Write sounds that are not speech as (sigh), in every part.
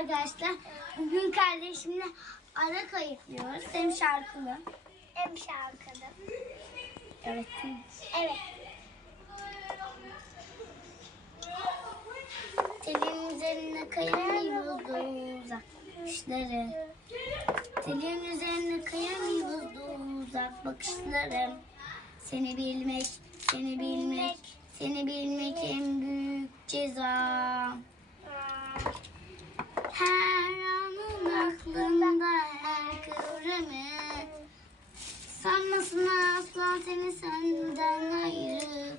arkadaşlar. Bugün kardeşimle ara kayıtlıyoruz. Hem şarkılı. Hem şarkılı. Evet. Evet. Telin üzerine kayamıyoruz uzak bakışları. Telin üzerine kayamıyoruz uzak bakışlarım. Seni bilmek, seni bilmek, seni bilmek en büyük ceza. Her anın aklımda her kıvrımı Sanmasın asla seni senden ayrı.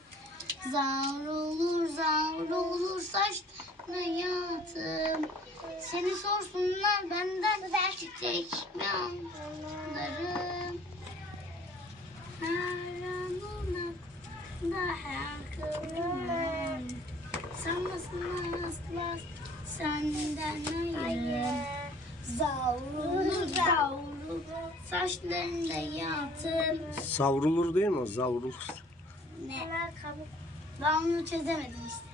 Zar olur zar olur saçlı hayatım Seni sorsunlar benden çiçek mi anlarım Her anın aklımda her kıvrımı Sanmasın asla senden ayrı Zavrulur zavrulur saçlarında yatım Savrulur değil mi o? Savrulur. Ne? Ben onu çözemedim işte.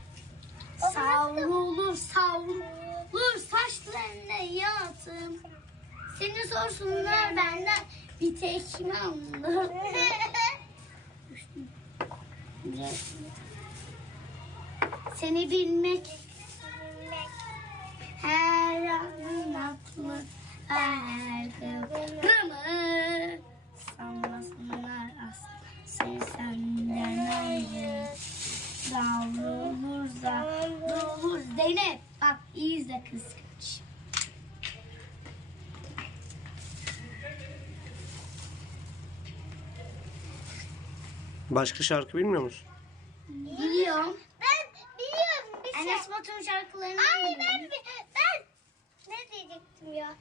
Savrulur savrulur saçlarında yatım Seni sorsunlar benden bir tekme. (laughs) Seni bilmek her anın aklı her kıvrımı Zavrulur zavrulur Zeynep bak iyi izle kıskanç Başka şarkı bilmiyor musun? Biliyorum Ben biliyorum bir şey. Enes Batur'un şarkılarını Ay ben biliyorum. bi- ben ne diyecektim ya?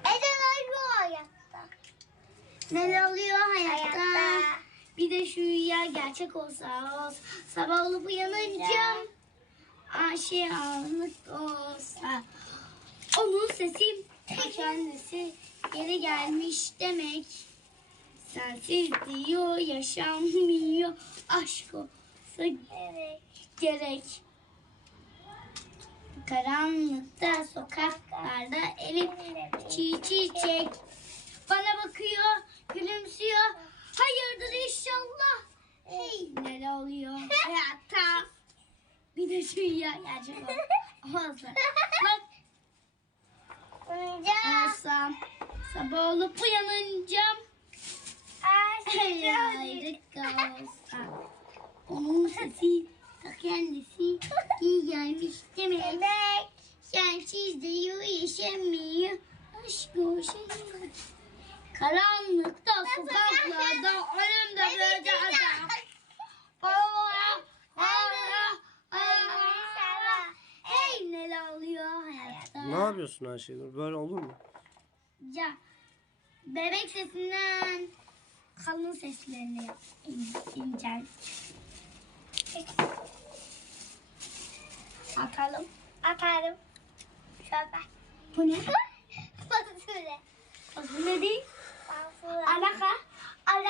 Eden arıyor hayatta. Ne oluyor hayatta? Hayatta. Bir de şu rüya gerçek olsa Sabah olup uyanınca Aşiyanlık olsa. Onun sesi kendisi Geri gelmiş demek. Sensiz diyor yaşanmıyor. Aşk olsa Evet. gerek. Karanlıkta sokaklarda çiğ çiçek. Bana bakıyor Bir de şu ya gerçek ol- olsa Bak. Olsam Sabah olup uyanınca Hey ayrı olsa Onun sesi ta kendisi iyi gelmiş demek. Demek. Sensiz diyor yaşamıyor Aşk o şey. Karanlıkta sokaklarda önümde böyle adam Ne yapıyorsun Ayşegül? Böyle olur mu? Ya bebek sesinden kalın seslerini in- incel. Atalım. Atarım. Şöyle. Bu ne? (laughs) Fasulye. Fasulye değil.